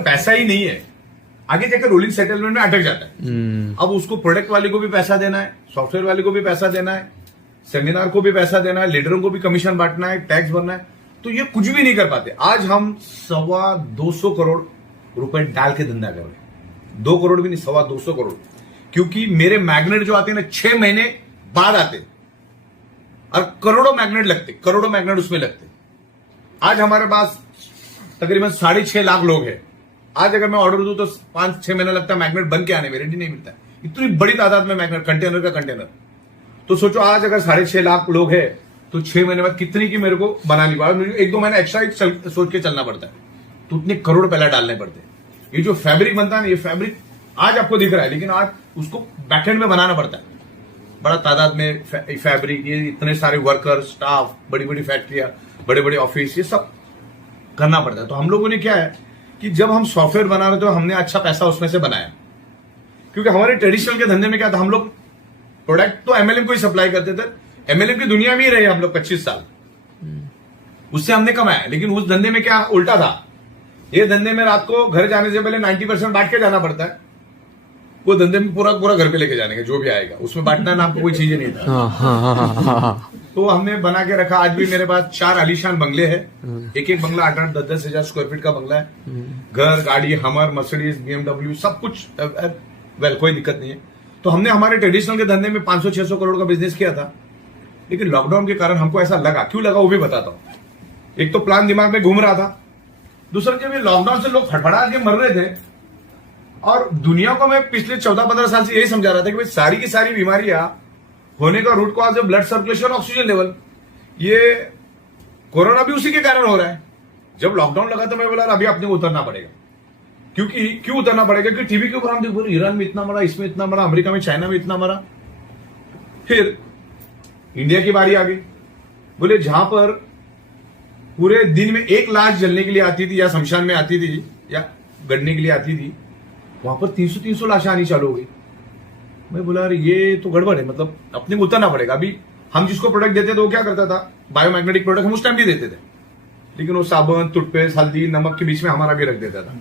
मतलब पैसा ही नहीं है, आगे जाकर रोलिंग सेटलमेंट में अटक जाता है। अब उसको प्रोडक्ट वाले को भी पैसा देना है, सॉफ्टवेयर वाले को भी पैसा देना है, सेमिनार को भी पैसा देना है, लीडरों को भी कमीशन बांटना है, टैक्स भरना है, तो ये कुछ भी नहीं कर पाते। आज हम 225 करोड़ रुपए डाल के धंधा कर रहे हैं, 2 करोड़ भी नहीं, 225 करोड़, क्योंकि मेरे मैग्नेट जो आते हैं ना 6 महीने बाद आते और करोड़ों मैग्नेट लगते, करोड़ों मैग्नेट उसमें लगते। आज हमारे पास तकरीबन 6.5 लाख लोग हैं। आज अगर मैं ऑर्डर दूं तो 5-6 महीना लगता है मैग्नेट बन के आने में, रेडी नहीं मिलता है। इतनी बड़ी तादाद में मैग्नेट, कंटेनर का कंटेनर। तो सोचो आज अगर 6.5 लाख लोग हैं तो 6 महीने बाद कितनी की मेरे को बनानी पड़ा, मुझे 1-2 महीना एक्स्ट्रा सोच के चलना पड़ता है, तो उतने करोड़ पहले डालने पड़ते हैं। ये जो फैब्रिक बनता है ना, ये फैब्रिक आज आपको दिख रहा है, लेकिन आज उसको बैकएंड में बनाना पड़ता है, बड़ा तादाद में फैब्रिक, ये इतने सारे वर्कर, स्टाफ, बड़ी बड़ी फैक्ट्रियां, बड़े बड़े ऑफिस, ये सब करना पड़ता है। तो हम लोगों ने क्या है कि जब हम सॉफ्टवेयर बना रहे थे तो हमने अच्छा पैसा उसमें से बनाया, क्योंकि हमारे ट्रेडिशनल के धंधे में क्या था, हम लोग प्रोडक्ट तो एमएलएम को ही सप्लाई करते थे। एमएलएम की दुनिया में ही रहे हम लोग 25 साल, उससे हमने कमाया। लेकिन उस धंधे में क्या उल्टा था, ये धंधे में रात को घर जाने से पहले 90% बांट के जाना पड़ता है। वो धंधे में पूरा पूरा घर पे लेके जाने का, जो भी आएगा उसमें बांटना नाम को कोई चीज नहीं था। तो हमने बना के रखा। आज भी मेरे पास 4 आलीशान बंगले हैं, एक एक बंगला 8-8, 10-10 हजार स्क्वायर फीट का बंगला है। घर, गाड़ी, हमर, मर्सिडीज, BMW, सब कुछ वेल, कोई दिक्कत नहीं है। तो हमने हमारे ट्रेडिशनल के धंधे में 500-600 करोड़ का बिजनेस किया था, लेकिन लॉकडाउन के कारण हमको ऐसा लगा। क्यों लगा वो भी बताता हूं। एक तो प्लान दिमाग में घूम रहा था, दूसरा जब ये लॉकडाउन से लोग फटफड़ा के मर रहे थे, और दुनिया को मैं पिछले 14-15 साल से यही समझा रहा था कि भाई सारी की सारी बीमारियां होने का रूट कॉज है ब्लड सर्कुलेशन, ऑक्सीजन लेवल। ये कोरोना भी उसी के कारण हो रहा है। जब लॉकडाउन लगा तो मैं बोला अभी अपने को उतरना पड़ेगा। क्यों उतरना पड़ेगा? क्योंकि टीवी के ऊपर हम देखो ईरान में इतना मरा, इसमें इतना मरा, अमेरिका में, चाइना में इतना मरा। फिर इंडिया की बारी आ गई। बोले जहां पर पूरे दिन में 1 लाश जलने के लिए आती थी या शमशान में आती थी या गड़ने के लिए आती थी, वहां पर 300-300 लाशें आनी चालू हो गई। मैं बोला अरे ये तो गड़बड़ है, मतलब अपने को उतरना पड़ेगा। अभी हम जिसको प्रोडक्ट देते थे वो क्या करता था, बायोमैग्नेटिक प्रोडक्ट हम उस टाइम भी देते थे, लेकिन वो साबुन, टूथपेस्ट, हल्दी, नमक के बीच में हमारा भी रख देता था।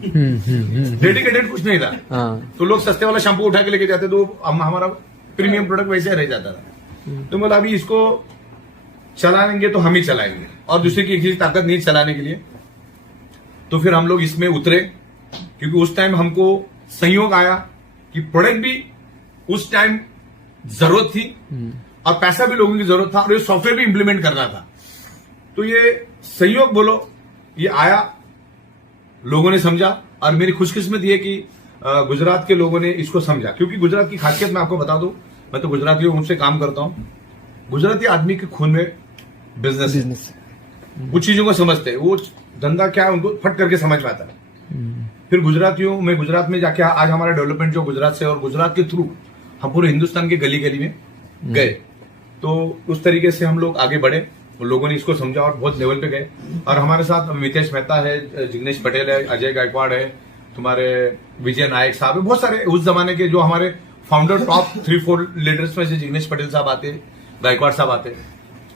डेडिकेटेड कुछ नहीं था। तो लोग सस्ते वाला शैम्पू उठा के लेके जाते, तो हमारा प्रीमियम प्रोडक्ट वैसे रह जाता था। तो मतलब अभी इसको चलाएंगे तो हम ही चलाएंगे, और दूसरे की किसी ताकत नहीं चलाने के लिए। तो फिर हम लोग इसमें उतरे, क्योंकि उस टाइम हमको संयोग आया कि प्रोडक्ट भी उस टाइम जरूरत थी और पैसा भी लोगों की जरूरत था, और ये सॉफ्टवेयर भी इंप्लीमेंट करना था। तो ये संयोग बोलो, ये आया, लोगों ने समझा, और मेरी खुशकिस्मत ये कि गुजरात के लोगों ने इसको समझा। क्योंकि गुजरात की खासियत मैं आपको बता दूं, मैं तो गुजरातियों उनसे काम करता हूं। गुजराती आदमी के खून में बिजनेस है, कुछ चीजों को समझते हैं, वो धंधा क्या है उनको फट करके समझ में आता है। फिर गुजरातियों में, गुजरात में जाके आज हमारा डेवलपमेंट जो गुजरात से, और गुजरात के थ्रू हम पूरे हिंदुस्तान के गली गली में गए। तो उस तरीके से हम लोग आगे बढ़े, लोगों ने इसको समझा और बहुत लेवल पे गए। और हमारे साथ मितेश मेहता है, जिग्नेश पटेल है, अजय गायकवाड़ है, तुम्हारे विजय नायक साहब है, बहुत सारे उस जमाने के जो हमारे फाउंडर टॉप 3-4 लीडर्स में से जिग्नेश पटेल साहब आते, गायकवाड़ साहब आते।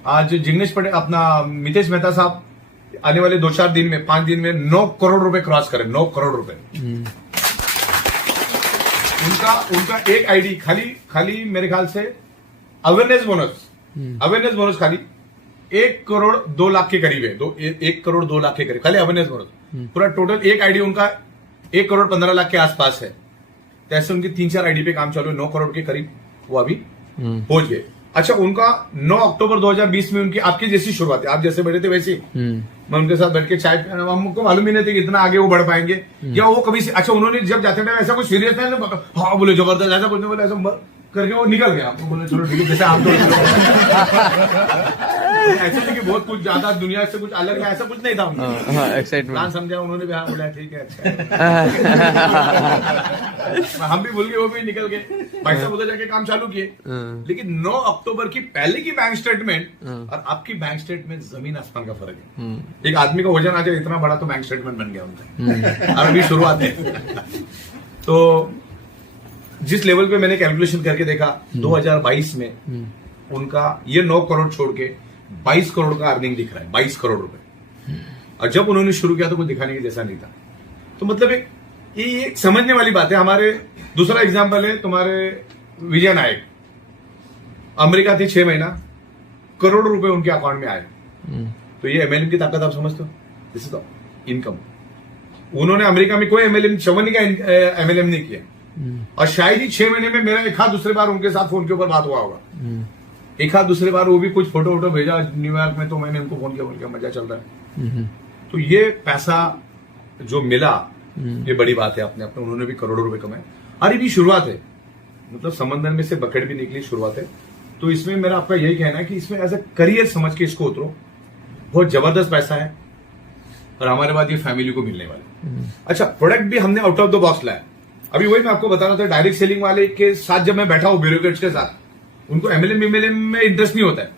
आज जिग्नेश पटेल, अपना मितेश मेहता साहब आने वाले 2-4 दिन में, 5 दिन में 9 करोड़ रुपए क्रॉस करें, 9 करोड़ रुपए। उनका एक आईडी खाली मेरे ख्याल से अवेयरनेस बोनस खाली 1 करोड़ 2 लाख के करीब है। 1 करोड़ 2 लाख के करीब खाली अवेयरनेस बोनस। पूरा टोटल एक आईडी उनका 1 करोड़ 15 लाख के आसपास है। तो ऐसे उनकी 3-4 आईडी पे काम चालू है, 9 करोड़ के करीब वो अभी पहुंच गए। अच्छा, उनका 9 अक्टूबर 2020 में उनकी आपकी जैसी शुरुआत है, आप जैसे बैठे थे वैसे मैं उनके साथ बैठ के चाय पीना, हमको मालूम ही नहीं था कि इतना आगे वो बढ़ पाएंगे, या वो कभी से। अच्छा, उन्होंने जब जाते टाइम ऐसा कुछ सीरियस नहीं, हाँ बोले जबरदस्त, ऐसा कुछ नहीं बोले, ऐसा करके वो निकल गया। आपको बोले चलो ठीक है, जैसे आप तो ऐसे नहीं कि बहुत कुछ ज्यादा दुनिया से कुछ अलग है, ऐसा कुछ नहीं था। प्लान समझा उन्होंने भी, हाँ बोला ठीक है, अच्छा। हम भी भूल गए, वो भी निकल गए, भाई साहब उधर जाके काम चालू किए। लेकिन 9 अक्टूबर की पहले की बैंक स्टेटमेंट और आपकी बैंक स्टेटमेंट जमीन आसमान का फर्क है। एक आदमी का वजन आ जाए इतना बड़ा तो बैंक स्टेटमेंट बन गया उनका, और अभी शुरुआत है। तो जिस लेवल पे मैंने कैलकुलेशन करके देखा 2022 में उनका ये 9 करोड़ छोड़ के 22 करोड़ का अर्निंग दिख रहा है, 22 करोड़ रुपए। और जब उन्होंने शुरू किया तो कुछ दिखाने के जैसा नहीं था। तो मतलब ये एक समझने वाली बात है। हमारे दूसरा एग्जाम्पल है तुम्हारे विजय नायक, अमेरिका थी 6 महीना, करोड़ों रुपए उनके अकाउंट में आए। तो ये एमएलएम की ताकत आप समझते हो? This is the income. उन्होंने अमेरिका में कोई एमएलएम चवन्नी का एमएलएम नहीं किया, और शायद ही 6 महीने में मेरा एक हाथ दूसरे बार उनके साथ फोन के ऊपर बात हुआ होगा। एक हाथ दूसरे बार वो भी कुछ फोटो वोटो भेजा न्यूयॉर्क में, तो मैंने उनको फोन किया, बोल के मजा चल रहा है। तो ये पैसा जो मिला ये बड़ी बात है। अपने अपने उन्होंने भी करोड़ों रुपए कमाए, और ये भी शुरुआत है, मतलब समंदर में से बकेट भी निकली, शुरुआत है। तो इसमें मेरा आपका यही कहना है कि इसमें एज अ करियर समझ के इसको उतरो, बहुत जबरदस्त पैसा है, और हमारे बाद ये फैमिली को मिलने वाला। अच्छा, प्रोडक्ट भी हमने आउट ऑफ द बॉक्स लाया। अभी वही मैं आपको बता रहा था, डायरेक्ट सेलिंग वाले के साथ जब मैं बैठा हूं, ब्यूरोक्रेट्स के साथ, उनको एमएलएम में इंटरेस्ट नहीं होता है।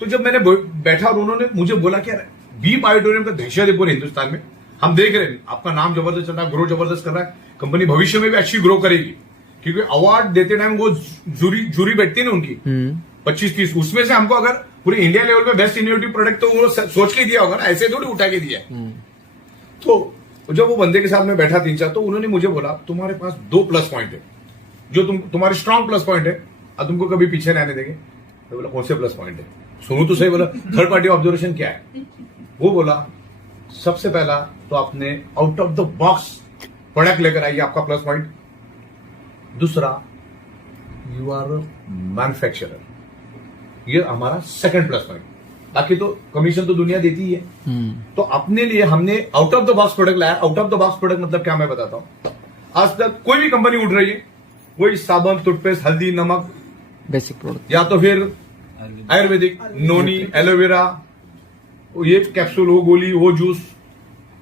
तो जब मैंने बैठा और उन्होंने मुझे बोला कि बी ऑडिटोरियम का दहशत है पूरे हिंदुस्तान में, हम देख रहे हैं आपका नाम जबरदस्त चल रहा है, ग्रो जबरदस्त कर रहा है, कंपनी भविष्य में भी अच्छी ग्रो करेगी, क्योंकि अवार्ड देते टाइम वो जूरी बैठती है ना उनकी 25-30, उसमें से हमको अगर पूरे इंडिया लेवल पे बेस्ट इनोवेटिव प्रोडक्ट तो वो सोच के दिया होगा ना, ऐसे थोड़ी उठा के दिया। तो जब वो बंदे के साथ में बैठा 3-4, तो उन्होंने मुझे बोला तुम्हारे पास 2 प्लस पॉइंट है जो तुम्हारे स्ट्रांग प्लस पॉइंट है, और तुमको कभी पीछे नहीं आने देंगे। तो बोला कौन से प्लस पॉइंट है, सुनो तो सही। बोला थर्ड पार्टी ऑब्जर्वेशन क्या है? वो बोला सबसे पहला तो आपने out of the box product लेकर आइए, आपका प्लस पॉइंट। दूसरा, यू आर मैन्युफैक्चरर, ये हमारा सेकंड प्लस पॉइंट। बाकी तो कमीशन तो दुनिया देती ही है। तो अपने लिए हमने out of the box product लाया। Out of the box product मतलब क्या, मैं बताता हूं। आज तक कोई भी कंपनी उठ रही है, वही साबुन, टूथपेस्ट, हल्दी, नमक, बेसिक प्रोडक्ट, या तो फिर आयुर्वेदिक, नोनी, एलोवेरा, ये कैप्सूल, वो गोली, वो जूस,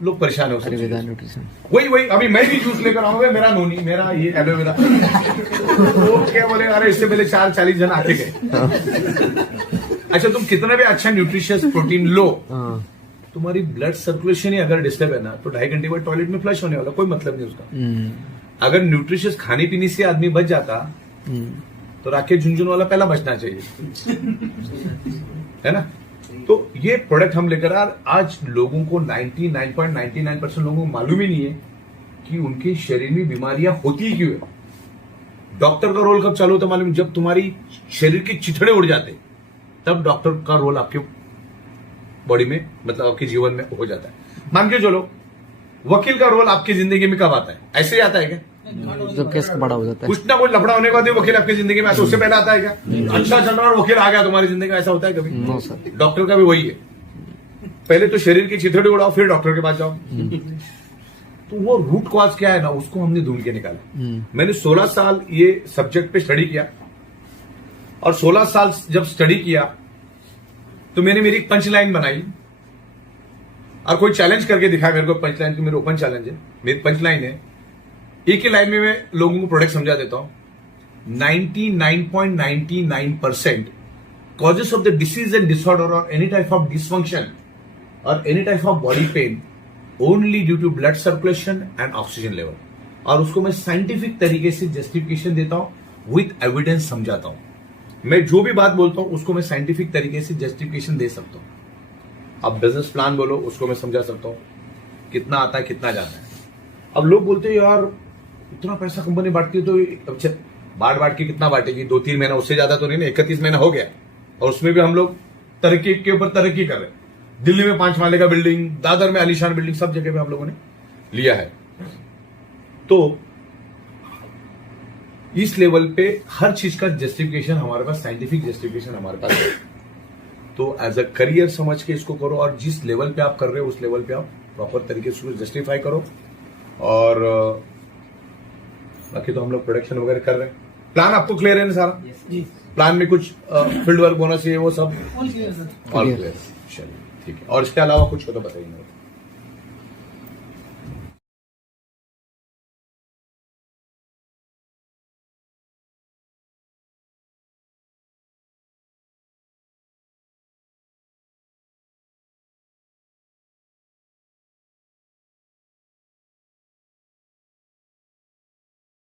लोग परेशान हो सकते हैं। वही अभी मैं भी जूस लेकर आऊंगा, मेरा नोनी, मेरा ये एलोवेरा। तो क्या बोले, अरे इससे पहले 40 जन आके गए। अच्छा, तुम कितना भी अच्छा न्यूट्रिशियस प्रोटीन लो, तुम्हारी ब्लड सर्कुलेशन ही अगर डिस्टर्ब है ना, तो 2.5 घंटे बाद टॉयलेट में फ्लश होने वाला, कोई मतलब नहीं उसका। अगर न्यूट्रिशियस खाने पीने से आदमी बच जाता, तो राकेश झुंझुनू वाला पहला बचना चाहिए, है ना। तो ये प्रोडक्ट हम लेकर आज लोगों को 99.99% लोगों को मालूम ही नहीं है कि उनके शरीर में बीमारियां होती क्यों है। डॉक्टर का रोल कब चालू होता मालूम? जब तुम्हारी शरीर के चिथड़े उड़ जाते, तब डॉक्टर का रोल आपके बॉडी में, मतलब आपके जीवन में हो जाता है। मान के चलो, वकील का रोल आपकी जिंदगी में कब आता है? ऐसे ही आता है क्या? जब केस बड़ा हो जाता है, कुछ ना कुछ लफड़ा होने के बाद वकील आपकी जिंदगी में आता है। उससे पहले आता है क्या? अच्छा चल रहा है और वकील आ गया तुम्हारी जिंदगी में, ऐसा होता है कभी? No sir. डॉक्टर का भी वही है, पहले तो शरीर की चिथड़े उड़ाओ, फिर डॉक्टर के पास जाओ। तो वो रूट कॉज क्या है ना, उसको हमने ढूंढ के निकाला। मैंने 16 साल ये सब्जेक्ट पे स्टडी किया, और 16 साल जब स्टडी किया तो मैंने मेरी एक पंच लाइन बनाई, और कोई चैलेंज करके दिखाया मेरे को। पंच लाइन तो मेरा ओपन चैलेंज है, मेरी पंच लाइन है, एक ही लाइन में मैं लोगों को प्रोडक्ट समझा देता हूं। 99.99% causes of the disease and disorder और एनी टाइप ऑफ डिसफंक्शन और any type of body pain only due to blood circulation and oxygen level. और उसको मैं साइंटिफिक तरीके से जस्टिफिकेशन देता हूं, विथ एविडेंस समझाता हूं। मैं जो भी बात बोलता हूं उसको मैं साइंटिफिक तरीके से जस्टिफिकेशन दे सकता हूं। अब बिजनेस प्लान बोलो, उसको मैं समझा सकता हूं, कितना आता है कितना जाता है। अब लोग बोलते हैं यार इतना पैसा कंपनी बांटती है, तो बांट के कितना बांटेगी? 2-3 महीना, उससे ज्यादा तो नहीं ना। 31 महीना हो गया, और उसमें भी हम लोग तरक्की के ऊपर तरक्की कर रहे हैं। दिल्ली में 5 माले का बिल्डिंग, दादर में आलीशान बिल्डिंग, सब जगह पे हम लोगों ने लिया है। तो इस लेवल पे हर चीज का जस्टिफिकेशन हमारे पास, साइंटिफिक जस्टिफिकेशन हमारे पास है। तो एज अ करियर समझ के इसको करो, और जिस लेवल पे आप कर रहे हो उस लेवल पे आप प्रॉपर तरीके से उसको जस्टिफाई करो। और बाकी तो हम लोग प्रोडक्शन वगैरह कर रहे हैं। प्लान आपको क्लियर है ना सारा? प्लान में कुछ फील्ड वर्क बोनस है वो सब ऑल क्लियर। चलिए ठीक है, और इसके अलावा कुछ हो तो बताइए।